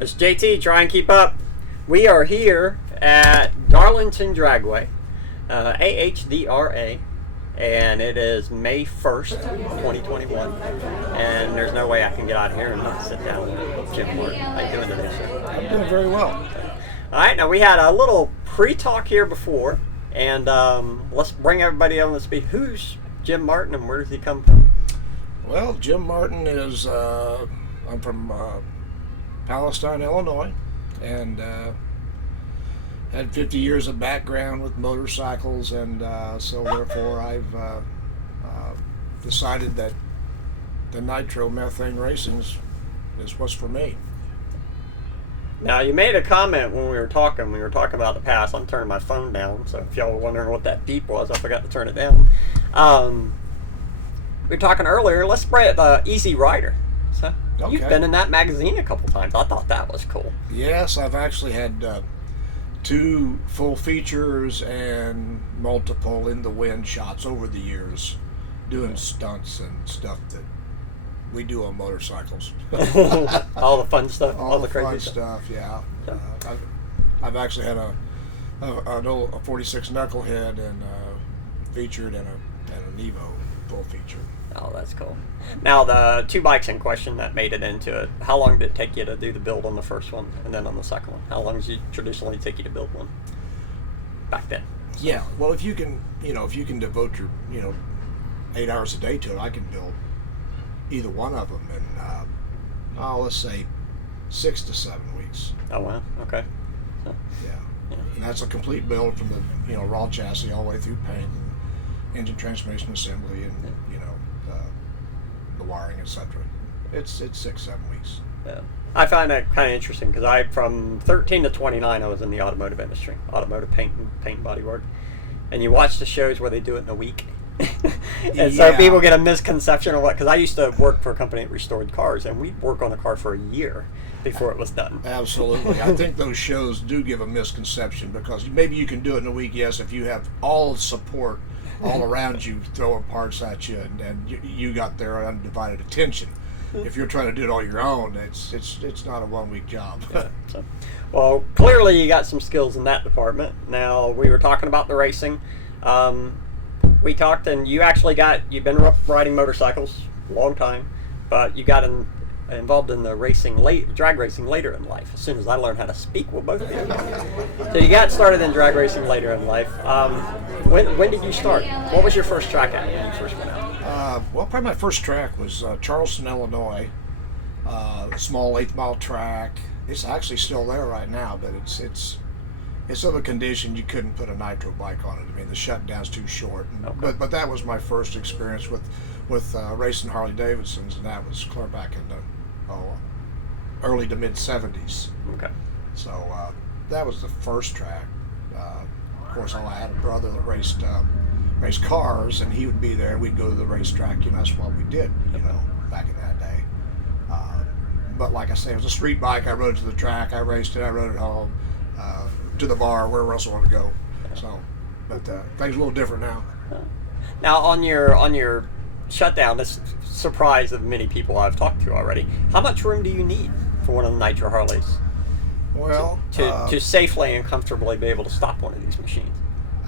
It's JT, try and keep up. We are here at Darlington Dragway, AHDRA, and it is May 1st, 2021. And there's no way I can get out of here and not sit down with Jim Martin. How you doing today, sir? I'm doing very well. All right, now we had a little pre-talk here before, and let's bring everybody on to speed. Who's Jim Martin and where does he come from? Well, Jim Martin is, I'm from Palestine, Illinois, and had 50 years of background with motorcycles, and so therefore I've decided that the nitro methane racing is what's for me. Now, you made a comment when we were talking about the past. I'm turning my phone down, so if y'all were wondering what that beep was, I forgot to turn it down. We were talking earlier, let's spread the Easy Rider. So, Okay. You've been in that magazine a couple times. I thought that was cool. Yes, I've actually had 2 full features and multiple in the wind shots over the years, doing stunts and stuff that we do on motorcycles. All the fun stuff, all the the crazy fun stuff. Yeah. I've actually had a 46 knucklehead and featured and an Evo full feature. Oh, that's cool. Now, the 2 bikes in question that made it into it, how long did it take you to do the build on the first one and then on the second one? How long does it traditionally take you to build one back then? Yeah, well, if you can devote your 8 hours a day to it, I can build either one of them in let's say 6 to 7 weeks. Oh, wow. Okay. So, yeah. And that's a complete build from the raw chassis all the way through paint and engine transmission assembly and the wiring, etc. It's 6-7 weeks. Yeah. I find that kind of interesting because from 13 to 29 I was in the automotive industry, automotive paint and body work, and you watch the shows where they do it in a week. And so people get a misconception of because I used to work for a company that restored cars, and we'd work on a car for a year before it was done. Absolutely. I think those shows do give a misconception because maybe you can do it in a week, yes, if you have all support all around you throwing parts at you and you got their undivided attention. If you're trying to do it all your own, it's not a 1-week job. Yeah, so, well, clearly you got some skills in that department. Now, we were talking about the racing. We talked, and you've been riding motorcycles a long time, but you got involved in the drag racing later in life, as soon as I learned how to speak with both of you. So you got started in drag racing later in life. When did you start? What was your first track at when you first went out? Well, probably my first track was Charleston, Illinois, a small 8-mile track. It's actually still there right now, but it's of a condition you couldn't put a nitro bike on it. I mean, the shutdown's too short. Okay. But that was my first experience with racing Harley Davidsons, and that was clear back in the early to mid 70s. Okay. So that was the first track. Of course, I had a brother that raced cars, and he would be there. We'd go to the racetrack. That's what we did. Back in that day. But like I say, it was a street bike. I rode it to the track. I raced it. I rode it home. To the bar, wherever else I want to go. So, but things are a little different now. Now, on your shutdown, this surprise of many people I've talked to already. How much room do you need for one of the Nitro Harleys? Well, to safely and comfortably be able to stop one of these machines.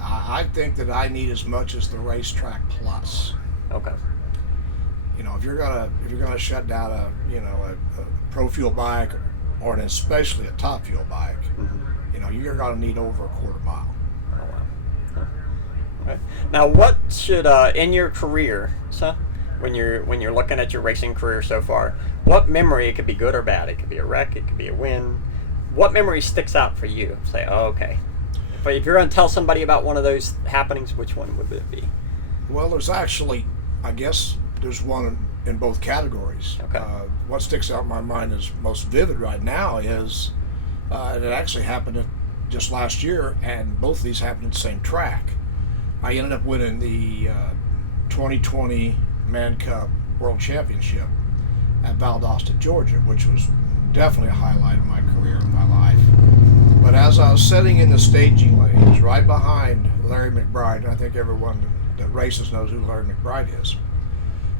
I think that I need as much as the Racetrack Plus. Okay. If you're gonna shut down a pro fuel bike or especially a top fuel bike, you're gonna need over a quarter mile. Oh, wow. Okay. Now, what should in your career, when you're looking at your racing career so far, what memory, it could be good or bad, it could be a wreck, it could be a win, what memory sticks out for you? Say, oh, okay. But if you're going to tell somebody about one of those happenings, which one would it be? Well, there's actually, I guess, there's one in both categories. Okay. What sticks out in my mind is most vivid right now is, and it actually happened just last year, and both of these happened at the same track. I ended up winning the 2020 Man Cup World Championship at Valdosta, Georgia, which was definitely a highlight of my career and my life. But as I was sitting in the staging lanes right behind Larry McBride, and I think everyone that races knows who Larry McBride is,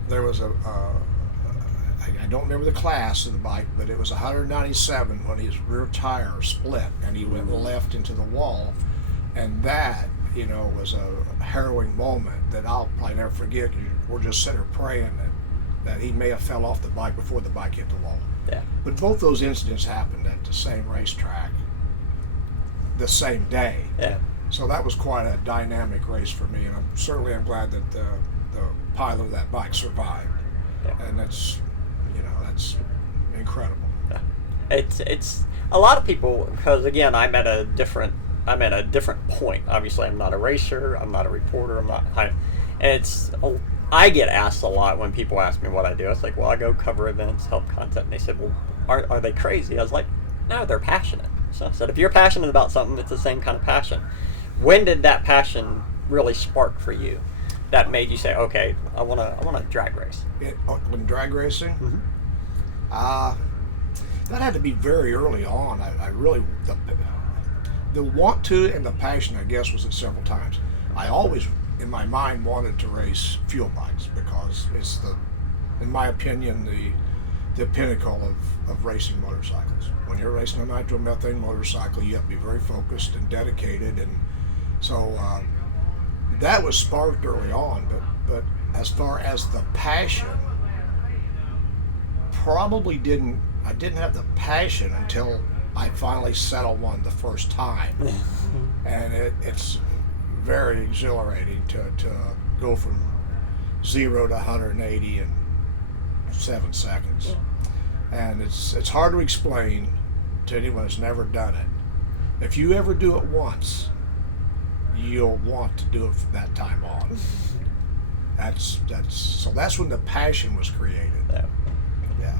there was I don't remember the class of the bike, but it was 197 when his rear tire split and he went left into the wall. And that, was a harrowing moment that I'll probably never forget. We're just sitting there praying that he may have fell off the bike before the bike hit the wall. Yeah. But both those incidents happened at the same racetrack the same day. Yeah. So that was quite a dynamic race for me, and I'm glad that the pilot of that bike survived. Yeah. And that's incredible. Yeah. It's a lot of people, because again, I'm at a different point. Obviously, I'm not a racer, I'm not a reporter, I get asked a lot when people ask me what I do. It's like, well, I go cover events, help content, and they said, well, are they crazy? I was like, no, they're passionate. So I said, if you're passionate about something, it's the same kind of passion. When did that passion really spark for you that made you say, okay, I want to drag race? When drag racing? Mm-hmm. That had to be very early on. I really, the want to and the passion, I guess, was at several times. I always, in my mind, wanted to race fuel bikes because it's in my opinion, the pinnacle of racing motorcycles. When you're racing a nitromethane motorcycle, you have to be very focused and dedicated, and so that was sparked early on. But as far as the passion, I didn't have the passion until I finally settled one the first time, and it's very exhilarating to go from 0 to 180 in 7 seconds. And it's hard to explain to anyone that's never done it. If you ever do it once, you'll want to do it from that time on. That's when the passion was created. Yeah.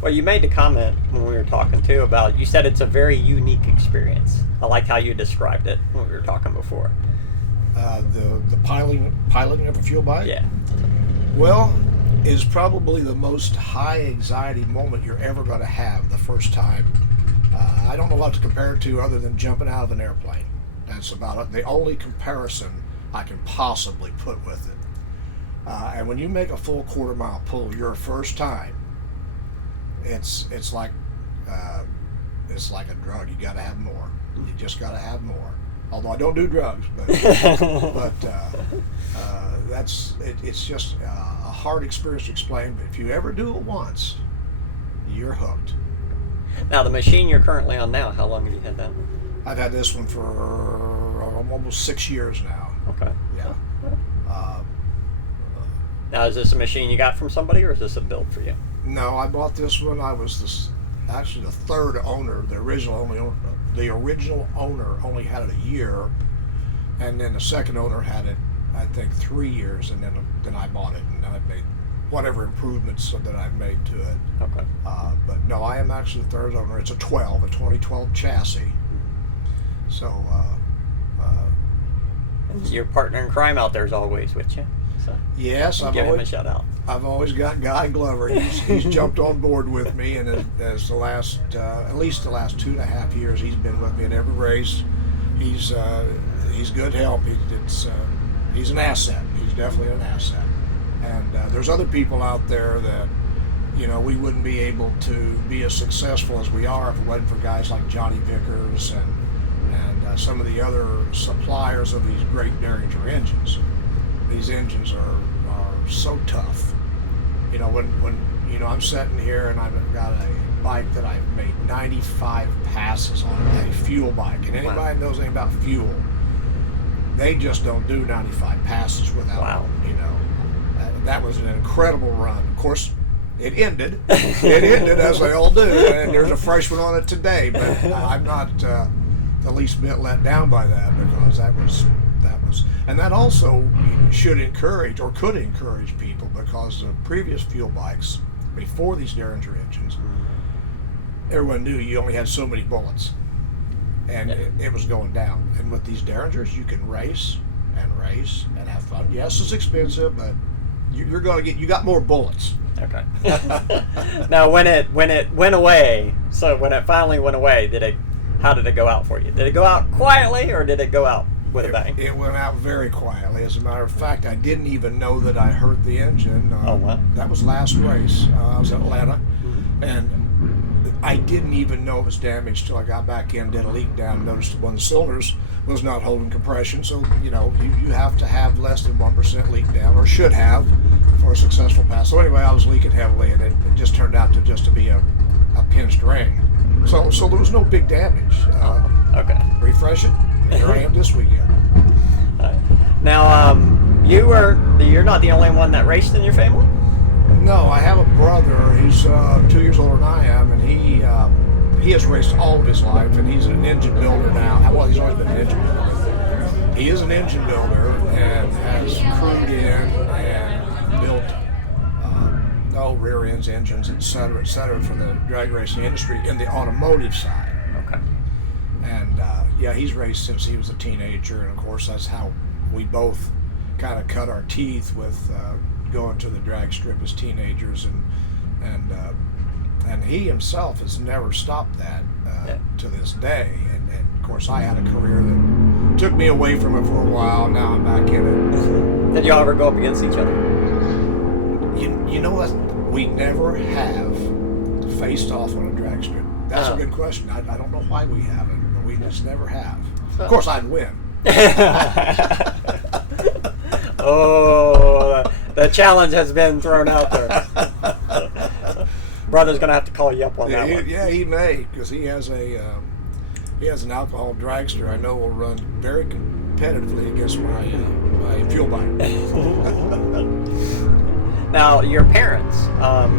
Well, you made the comment when we were talking too about, you said it's a very unique experience. I like how you described it when we were talking before. The piloting of a fuel bike? Yeah. Well, is probably the most high anxiety moment you're ever going to have the first time. I don't know what to compare it to other than jumping out of an airplane. That's about the only comparison I can possibly put with it. And when you make a full quarter-mile pull your first time, it's like a drug. You got to have more. You just got to have more. Although I don't do drugs, but it's just a hard experience to explain. But if you ever do it once, you're hooked. Now, the machine you're currently on now, how long have you had that? I've had this one for almost 6 years now. Okay. Yeah. Now, is this a machine you got from somebody, or is this a build for you? No, I bought this one. I was actually the third owner. The original owner only had it a year, and then the second owner had it, I think, 3 years, and then I bought it, and I've made whatever improvements that I've made to it. Okay. But no, I am actually the third owner. It's a 2012 chassis. So. Your partner in crime out there is always with you. So yes, give him a shout out. I've always got Guy Glover. He's jumped on board with me, and as the last, at least the last 2.5 years, he's been with me at every race. He's good help. He's an asset. He's definitely an asset. And there's other people out there that, we wouldn't be able to be as successful as we are if it wasn't for guys like Johnny Vickers and some of the other suppliers of these great Derringer engines. These engines are so tough. When I'm sitting here and I've got a bike that I've made 95 passes on, a fuel bike, and anybody knows anything about fuel, they just don't do 95 passes without. Wow. That was an incredible run. Of course, it ended. It ended as they all do, and there's a fresh one on it today. But I'm not the least bit let down by that, because that was, and that also should encourage, or could encourage people, because the previous fuel bikes before these Derringer engines, everyone knew you only had so many bullets, and it was going down. And with these Derringers, you can race and have fun. Yes, it's expensive, but you got more bullets. Okay. Now, when it went away, so when it finally went away, how did it go out for you? Did it go out quietly, or did it go out with a bang. It went out very quietly. As a matter of fact, I didn't even know that I hurt the engine. Oh, wow. That was last race. I was at Atlanta, and I didn't even know it was damaged till I got back in, did a leak down, noticed one of the cylinders was not holding compression. So, you have to have less than 1% leak down, or should have, for a successful pass. So anyway, I was leaking heavily, and it just turned out to be a pinched ring. So there was no big damage. Okay. Refresh it. Here I am this weekend. Now, you're not the only one that raced in your family? No, I have a brother. He's 2 years older than I am, and he has raced all of his life, and he's an engine builder now. Well, he's always been an engine builder. He is an engine builder and has crewed in and built rear ends, engines, et cetera, for the drag racing industry in the automotive side. Okay. And he's raced since he was a teenager, and of course that's how we both kind of cut our teeth with going to the drag strip as teenagers, and he himself has never stopped that to this day. And of course I had a career that took me away from it for a while. Now I'm back in it. Did y'all ever go up against each other? You know what? We never have faced off on a drag strip. That's a good question. I don't know why we haven't, but we just never have. Of course, I'd win. Oh, the challenge has been thrown out there. Brother's gonna have to call you up on that one. Yeah, he may, because he has an alcohol dragster I know will run very competitively against my fuel bike. Now, your parents,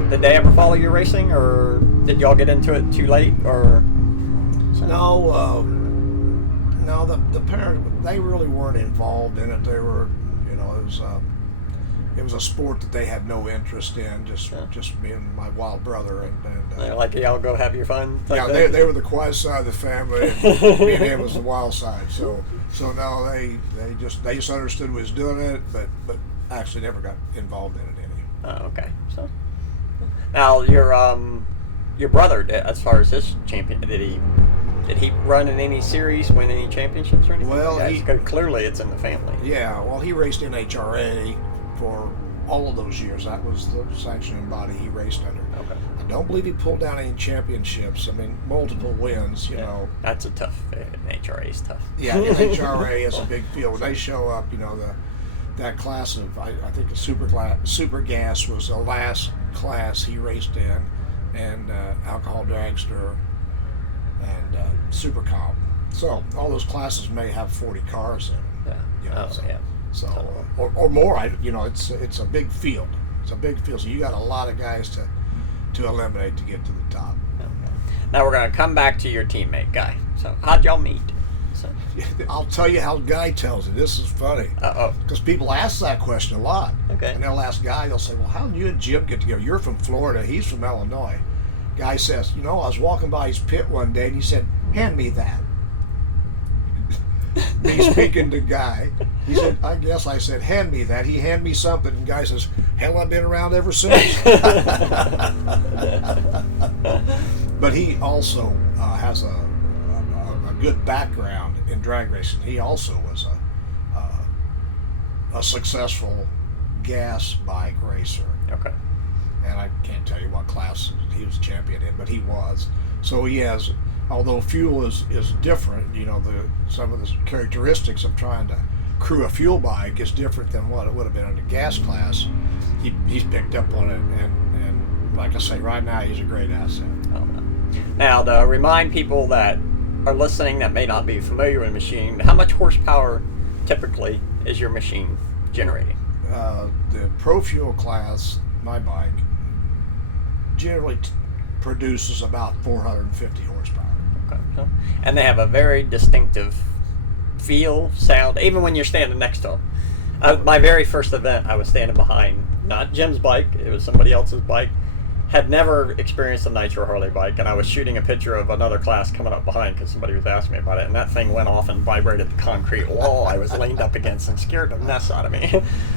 did they ever follow your racing, or did y'all get into it too late, or? No, the parents, they really weren't involved in it. They were, it was a sport that they had no interest in, just me and my wild brother. And like, y'all go have your fun? Yeah, they were the quiet side of the family, and me and him was the wild side. So no, they just understood we was doing it, but actually never got involved in it any. Oh, okay. So now your brother, as far as his champion, did he run in any series, win any championships or anything? Well, clearly it's in the family. Yeah, well, he raced in AHDRA for all of those years. That was the sanctioning body he raced under. Okay. I don't believe he pulled down any championships. I mean, multiple wins, you know. That's a tough, HRA is tough. Yeah, HRA is a big field. When they show up, that class of, I think the Super Gas was the last class he raced in, and Alcohol Dragster and Super Comp. So all those classes may have 40 cars in them. Yeah. So or more. It's a big field. It's a big field. So you got a lot of guys to eliminate to get to the top. Okay. Now we're gonna come back to your teammate Guy. So how'd y'all meet? I'll tell you how Guy tells it. This is funny. Because people ask that question a lot. Okay. And they'll ask Guy, they'll say, well, how did you and Jim get together? You're from Florida, he's from Illinois. Guy says, I was walking by his pit one day and he said, hand me that. Me speaking to Guy. He said, I said, hand me that. He handed me something, and Guy says, hell, I've been around ever since. But he also has a good background in drag racing. He also was a successful gas bike racer. Okay. And I can't tell you what class he was champion in, but he was. So he has, although fuel is different, some of the characteristics of trying to crew a fuel bike is different than what it would have been in a gas class. He's picked up on it, and like I say, right now he's a great asset. Now, to remind people that are listening that may not be familiar with machining, how much horsepower typically is your machine generating? The Pro Fuel class, my bike, generally produces about 450 horsepower. Okay. And they have a very distinctive feel, sound, even when you're standing next to them. My very first event, I was standing behind, not Jim's bike, it was somebody else's bike. Had never experienced a Nitro Harley bike, and I was shooting a picture of another class coming up behind because somebody was asking me about it, and that thing went off and vibrated the concrete wall I was leaned up against and scared the mess out of me.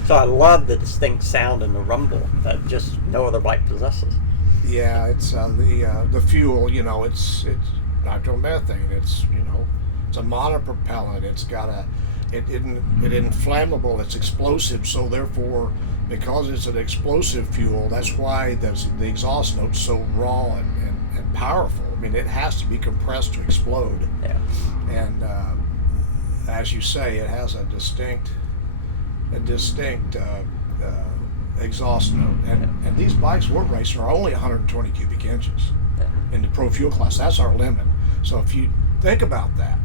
So I love the distinct sound and the rumble that just no other bike possesses. Yeah, it's the fuel. It's nitromethane. It's it's a monopropellant. it isn't flammable. It's explosive. So therefore, because it's an explosive fuel, that's why the exhaust note's so raw and powerful. I mean, it has to be compressed to explode. Yeah. And as you say, it has a distinct exhaust note. And these bikes we're racing are only 120 cubic inches in the Pro Fuel class. That's our limit. So if you think about that,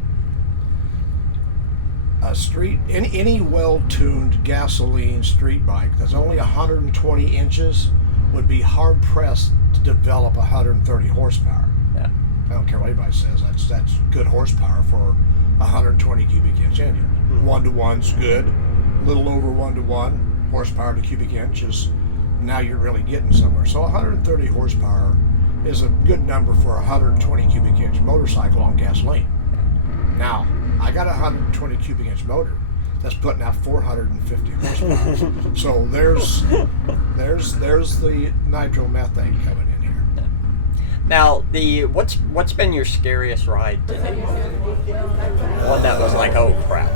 any well-tuned gasoline street bike that's only 120 inches would be hard pressed to develop 130 horsepower. Yeah. I don't care what anybody says. That's good horsepower for 120 cubic inch engine. 1-to-1's good. A little over 1-to-1 horsepower to cubic inch is now you're really getting somewhere. So 130 horsepower is a good number for a 120 cubic inch motorcycle on gasoline. Now, I got a 120 cubic inch motor that's putting out 450 horsepower. So there's the nitromethane coming in here. Now, what's been your scariest ride to date? One that was like, oh crap.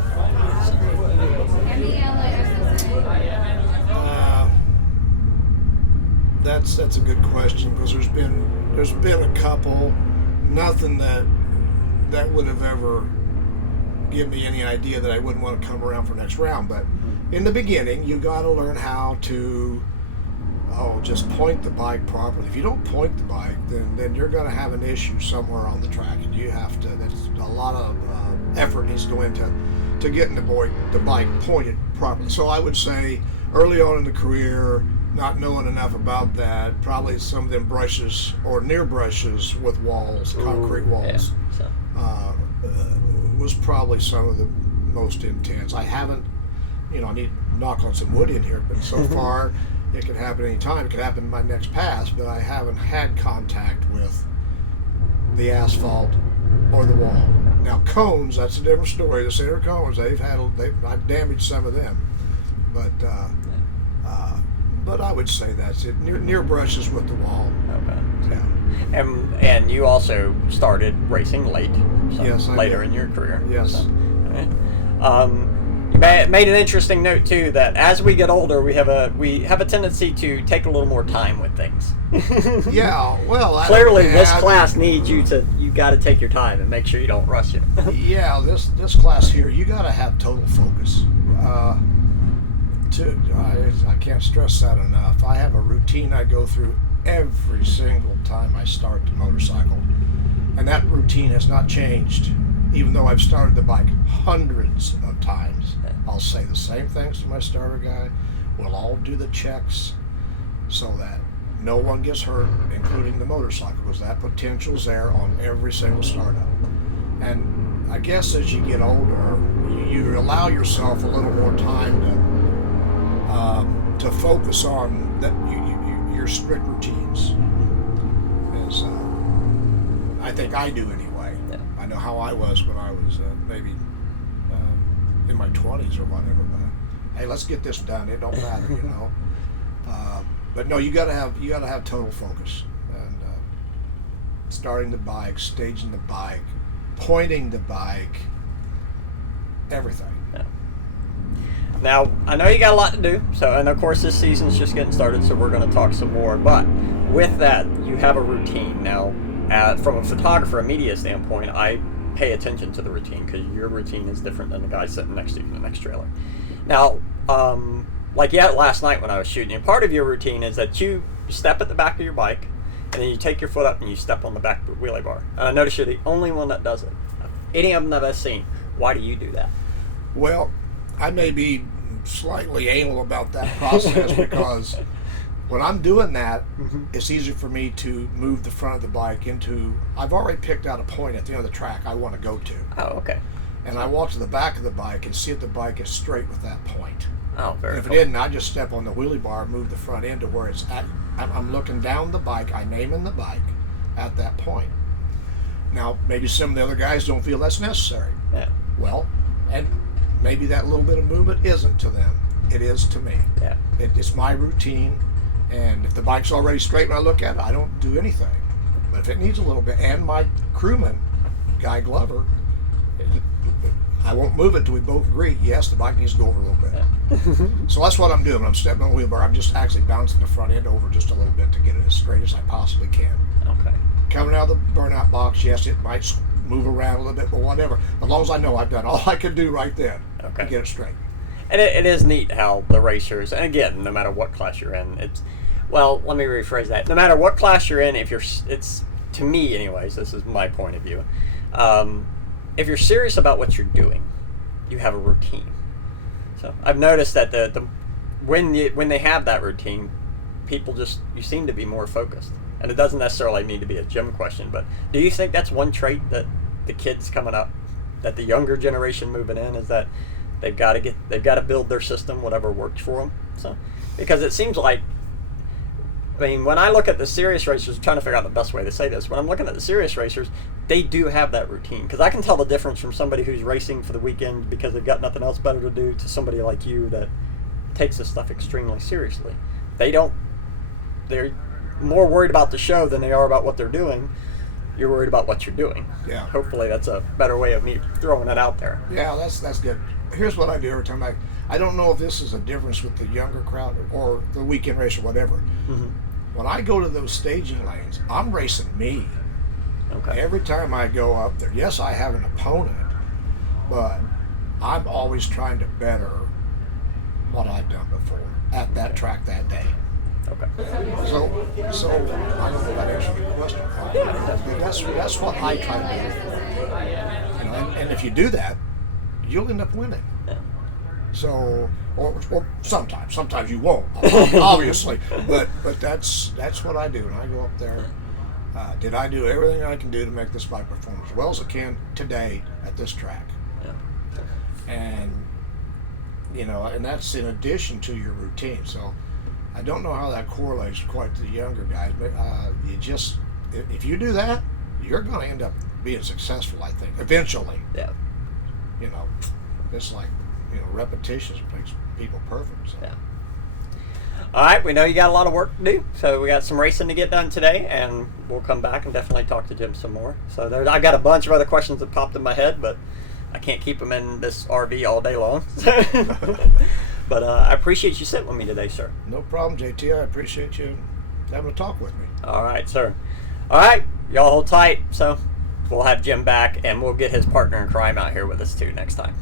That's a good question, because there's been a couple, nothing that would have ever given me any idea that I wouldn't want to come around for next round. But in the beginning, you got to learn how to just point the bike properly. If you don't point the bike, then you're going to have an issue somewhere on the track, and you have to. That's a lot of effort needs to go into getting the bike pointed properly. So I would say early on in the career, not knowing enough about that, probably some of them brushes or near brushes with walls, concrete walls, was probably some of the most intense. I haven't, I need to knock on some wood in here, but so far it could happen any time. It could happen in my next pass, but I haven't had contact with the asphalt or the wall. Now cones, that's a different story. The center cones, I've damaged some of them, but I would say that's it. Near brushes with the wall. Okay. Yeah. And you also started racing late. Yes, I later did. in your career. Yes. So, all right. You made an interesting note too, that as we get older, we have a tendency to take a little more time with things. Yeah. Well, clearly this class needs you got to take your time and make sure you don't rush it. Yeah. This class here, you got to have total focus. I can't stress that enough. I have a routine I go through every single time I start the motorcycle, and that routine has not changed, even though I've started the bike hundreds of times. I'll say the same things to my starter guy. We'll all do the checks so that no one gets hurt, including the motorcycle, because that potential's there on every single startup. And I guess as you get older, you allow yourself a little more time to focus on that your strict routines, as I think I do anyway. Yeah. I know how I was when I was maybe in my 20s or whatever. But hey, let's get this done. It don't matter, But no, you gotta have total focus, and starting the bike, staging the bike, pointing the bike, everything. Yeah. Now, I know you got a lot to do, and of course this season's just getting started, so we're going to talk some more, but with that, you have a routine. Now, from a photographer, a media standpoint, I pay attention to the routine, because your routine is different than the guy sitting next to you in the next trailer. Now, last night when I was shooting, and part of your routine is that you step at the back of your bike, and then you take your foot up and you step on the back wheelie bar. And I notice you're the only one that does it. Any of them that I've seen. Why do you do that? Well, I may be slightly anal about that process because when I'm doing that, it's easy for me to move the front of the bike into. I've already picked out a point at the end of the track I want to go to. Oh, okay. And I walk to the back of the bike and see if the bike is straight with that point. Oh, very And if cool. it isn't, I just step on the wheelie bar, move the front end to where it's at. I'm looking down the bike, I'm aiming the bike at that point. Now, maybe some of the other guys don't feel that's necessary. Yeah. Well, and maybe that little bit of movement isn't to them. It is to me. Yeah. It's my routine, and if the bike's already straight when I look at it, I don't do anything. But if it needs a little bit, and my crewman, Guy Glover, I won't move it till we both agree, yes, the bike needs to go over a little bit. So that's what I'm doing. When I'm stepping on the wheel bar, I'm just actually bouncing the front end over just a little bit to get it as straight as I possibly can. Okay. Coming out of the burnout box, yes, it might move around a little bit, but whatever. As long as I know I've done all I can do right then to get it straight. And it is neat how the racers, and again, no matter what class you're in, well, let me rephrase that. No matter what class you're in, it's to me anyways, this is my point of view. If you're serious about what you're doing, you have a routine. So I've noticed that when they have that routine, people you seem to be more focused. And it doesn't necessarily need to be a gym question, but do you think that's one trait that the kids coming up, that the younger generation moving in, is that they've got to build their system, whatever works for them? So, because it seems like, I mean, when I look at the serious racers, I'm trying to figure out the best way to say this. When I'm looking at the serious racers, they do have that routine. Because I can tell the difference from somebody who's racing for the weekend because they've got nothing else better to do to somebody like you that takes this stuff extremely seriously. They're more worried about the show than they are about what they're doing. You're worried about what you're doing. Yeah. Hopefully that's a better way of me throwing it out there. Yeah, that's good. Here's what I do every time. I don't know if this is a difference with the younger crowd or the weekend race or whatever. Mm-hmm. When I go to those staging lanes, I'm racing me. Okay. Every time I go up there, yes, I have an opponent, but I'm always trying to better what I've done before at that track that day. Okay. So I don't know if that answers your question. That's what I try to do. And if you do that, you'll end up winning. Yeah. So, or sometimes you won't, obviously. But that's what I do. And I go up there. Did I do everything I can do to make this bike perform as well as it can today at this track? Yeah. And and that's in addition to your routine. So I don't know how that correlates quite to the younger guys, but if you do that, you're going to end up being successful, I think, eventually. Yeah. It's like, repetition makes people perfect. So. Yeah. All right, we know you got a lot of work to do, so we got some racing to get done today, and we'll come back and definitely talk to Jim some more. So I got a bunch of other questions that popped in my head, but I can't keep them in this RV all day long. But I appreciate you sitting with me today, sir. No problem, JT. I appreciate you having a talk with me. All right, sir. All right, y'all hold tight. So we'll have Jim back, and we'll get his partner in crime out here with us too next time.